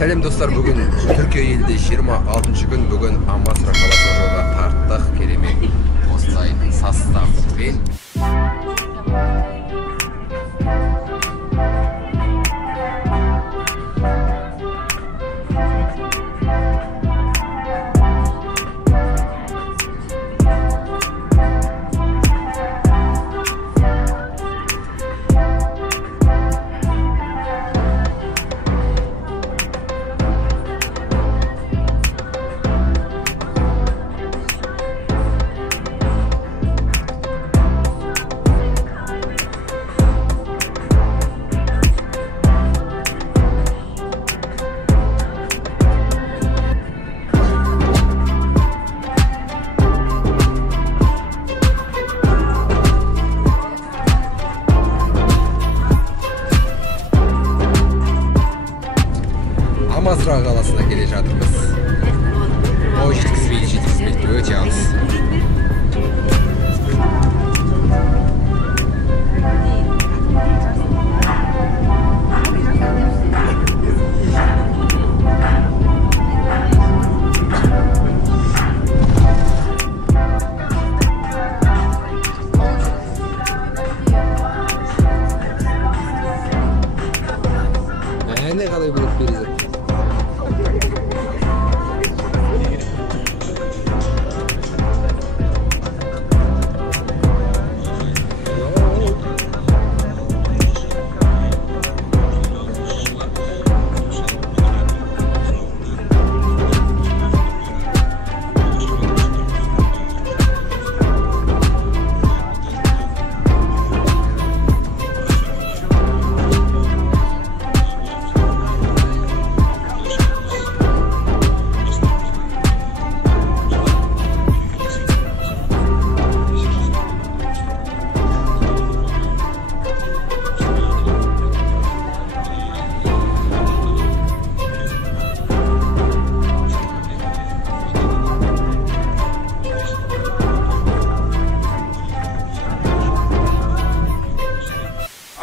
Сәлем достар, бүгін Түркия елде 26 күн бүгін Амасра қаласына жолға тарттық. Керемет осындай составпен. Амасра қаласына келе жатырмыз. Ой, жеткізбейді, өте алыс. Ne kadar büyük bir izin.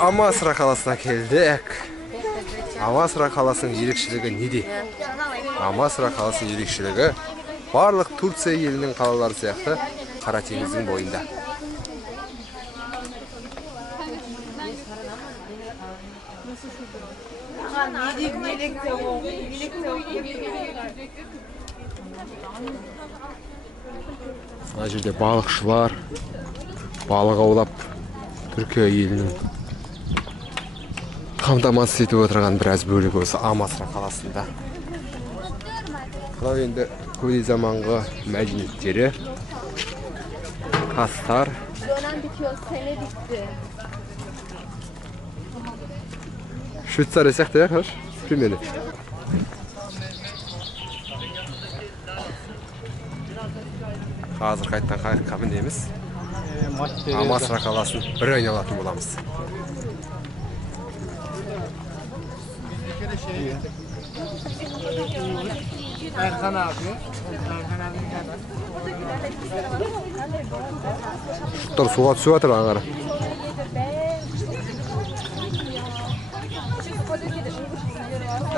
Амасра қаласына келдік. Амасра қаласының ерекшелігі неде? Амасра қаласының ерекшелігі барлық Турция елінің қалалары сияқты Қара теңіздің бойында. Мына жерде балықшылар балық аулап Түркия елінің қамтамасыз етіп отырған біраз бөлігі осы Амасра қаласында. Мынау енді көне заманғы мәдениеттері, тастар. Швейцария сияқты, ya, қараш? Примерно. Қазір қайттан қайыққа мінеміз. Амасра қаласын бір айналатын боламыз. Erkan abi. Şutlar suğa түсіп жатыр аңғара.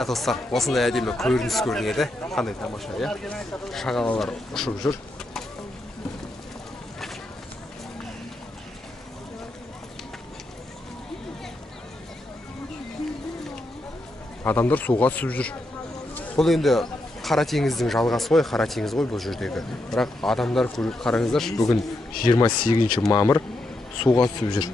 Достар, осындай әдемі көрініс көрінеді. Қандай тамаша, ya? Шағалалар ұшып жүр. Адамдар суға түсіп жүр. Бұл енді Қара теңіздің жалғасы ғой, Қара теңіз ғой бұл жердегі. Бірақ адамдар қараңыздаршы, бүгін 28 мамыр суға түсіп жүр.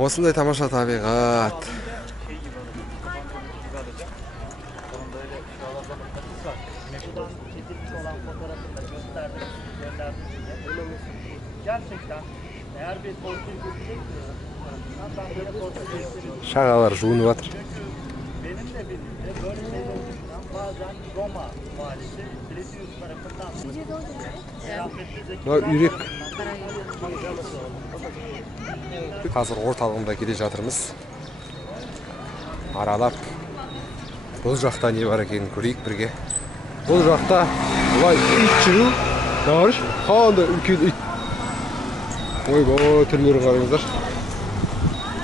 Осындай тамаша табиғат. Şağalar жуынып жатыр. Үйрек. Қазір орталығында келе жатырмыз. Аралап. Бұл жақта не бар екенін көрейік бірге. Бұл жақта Vay ит жүру. Нағарыш? Қандай үлкен ит. Ойбай, түрлерін қараңыздар.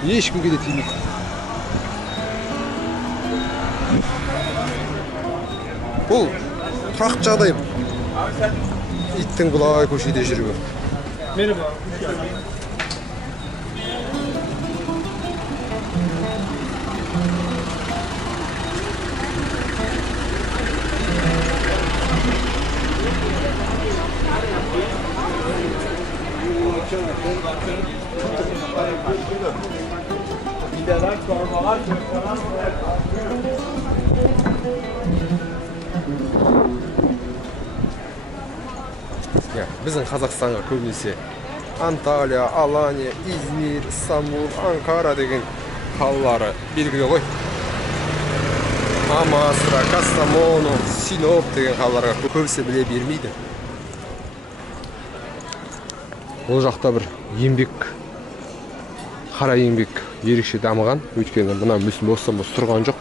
Ешкімге де тимейді. Бұл тұрақты жағдай. Иттің бұлай көшеде жүруі. Merhaba. Біздің Қазақстанға көбінесе Анталия, Алания, Измир, Стамбул, Анкара деген қалалары белгілі ғой. Амасра, Кастамону, Синоп деген қалаларға көбісі біле бермейді. Ол жақта бір еңбек, қара еңбек ерекше дамыған. Өйткені мына мүсін бостан-бос тұрған жоқ.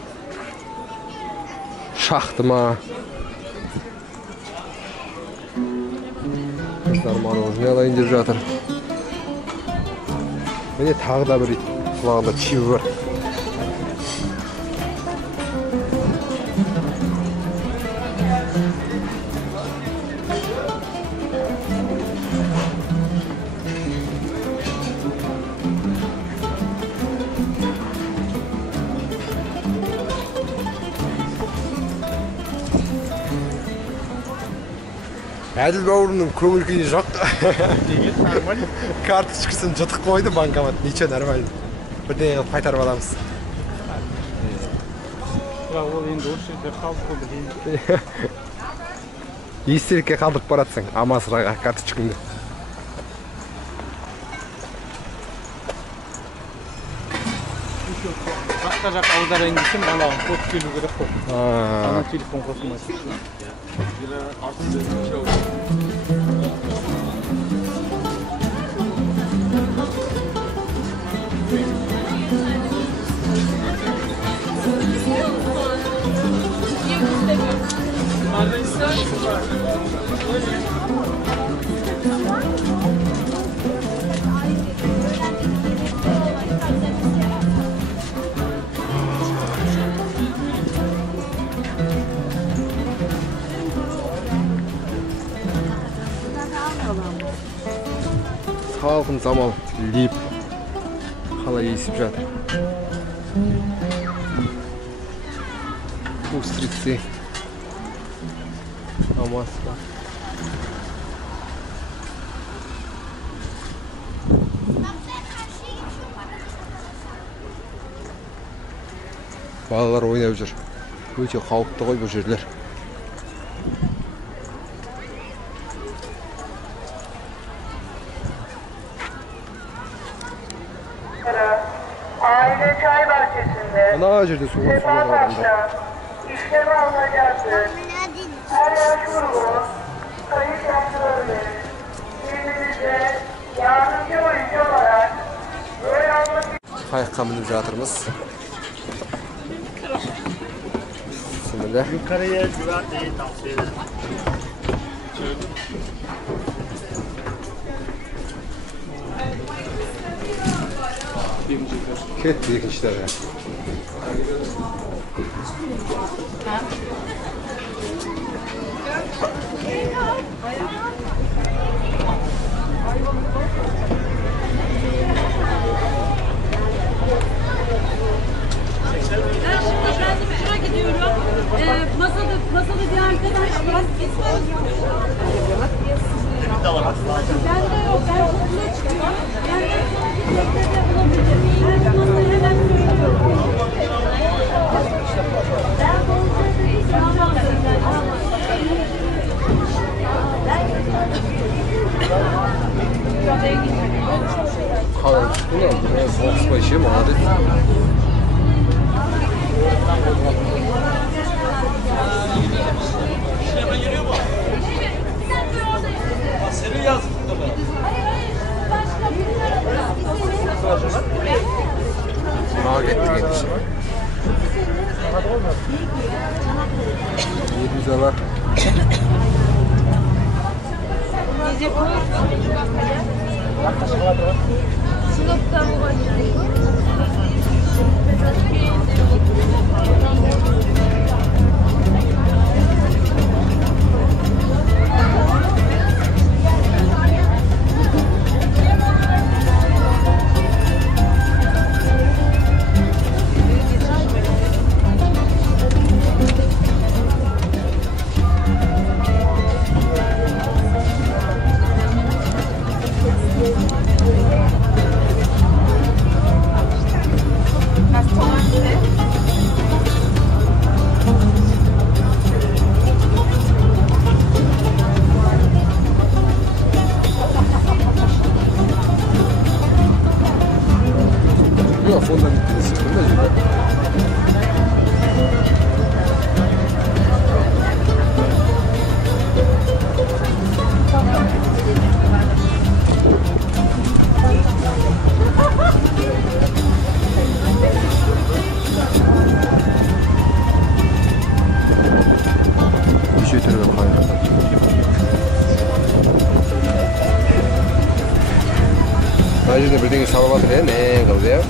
Шақты ма? Қыздар мороженое алайын деп жатыр. Міне тағы да бір құлағында чип бар. Әділ бауырының көңіл-күйі жоқ. Нормально. Карточкасын жұтық қойды банкомат. Ничего, нормально. Бірдеңе қылып қайтарып аламыз. Бірақ ол енді осы жерде қалып қойды. Естелікке қалдырып баратсың Амасраға карточкаңды. Басқа жаққа аударайын десем, анаған код келу керек қой. Ана телефон қосылмайды. Салқын замал леп қалай есіп жатыр. Устрицы, Амасра. Балалар ойнап жүр. Өте қауіпті ғой бұл жерлер. Aile çay bahçesinde Ana жерде суға түсіп жатыр адамдар. işlemi alınacaktır. Her yaş grubu kayıt yaptırabilir. Birbirinize yardımcı oyuncu olarak rol almak Қайыққа мініп жатырмыз. Bismillah. Yukarıya güvenliği tavsiye ederim. Кетті екіншілерге. Şuraya gidiyorum. Masada bir arkadaş var. Bende yok. Ben okula çıkıyorum. Bende de bulabilirim. Ben masayı hemen söylüyorum. Қалай шықты ма? Соғыспай ше, молодец. Senin yazın burada. Sağa gettik endişe. Yerimize var. Sınıfta bu var. Yok, fondan bittiniz. Bir şey türlü bakayım. Mына жерде бірдеңе салып жатыр иә, не қылды иә.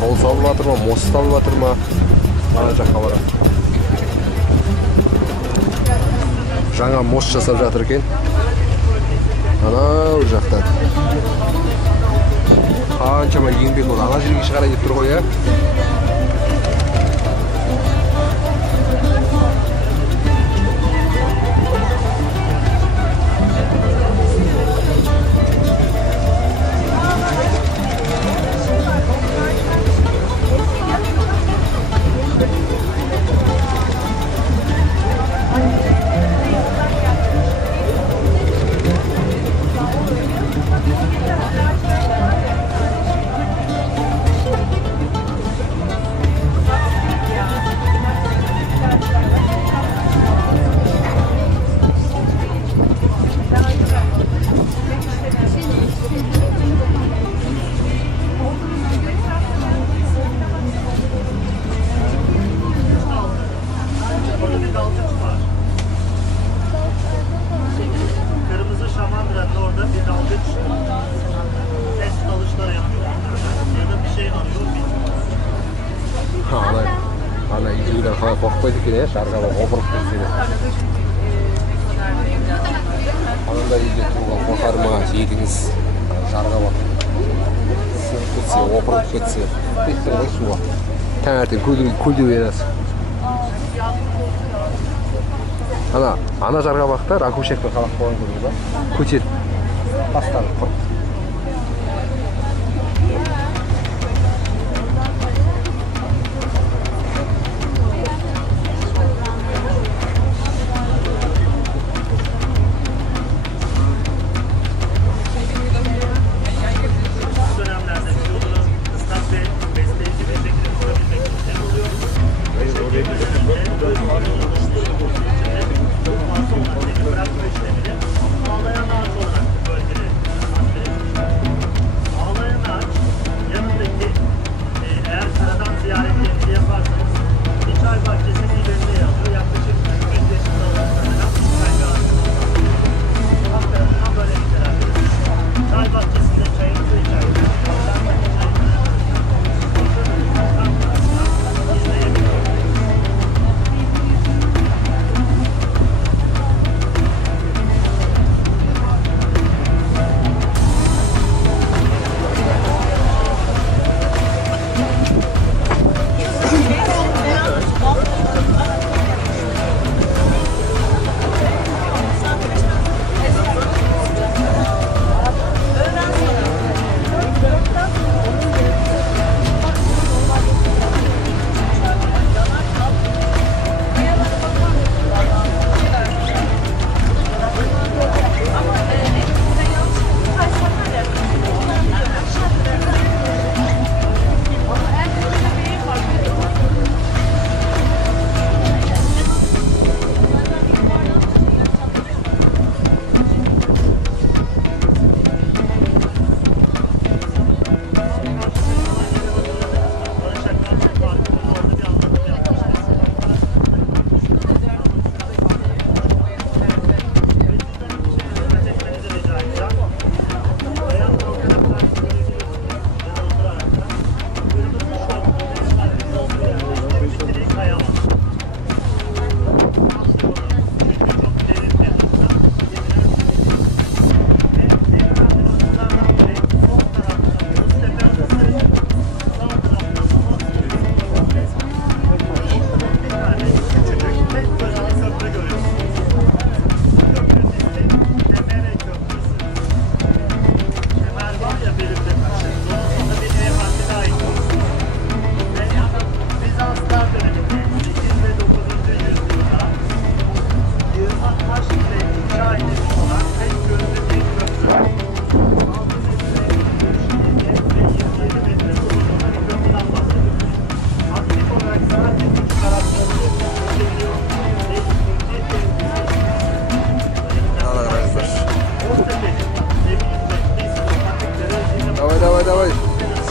Жол салып жатыр ма, мост салып жатыр ма? Ана жаққа барамын. Жаңа мост жасап жатыр екен. Анау жақтан. Қаншама еңбек болды. Ана жерге шығарайын деп тұр ғой иә. Kırmızı Şamandıra'da orada bir dalgıç test dalışları yapıyor. Ya da bir şey arıyor bilmiyorum. Ана ижігілер қалай қорқпайды екен иә, жарғалап опырып кетсе де. Анандай үйде тұруға қорқар ма, жетіңіз жарғалап сынып кетсе, опырып кетсе, кеттің ғой суға. Таңертең көлде оянасың. Ана жарғабақта ракушекпен қалап қойған көрдіңіз ба? Көтеріп тастады құрып. Dönemlerde vücudunu ıslak ve besleyici bir şekilde tutabilmek için ne oluyor? Bırakma işlemini sağlayan ağaç olarak bölgede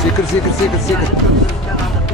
Секір, секір, секір, секір. Köprünün kenarında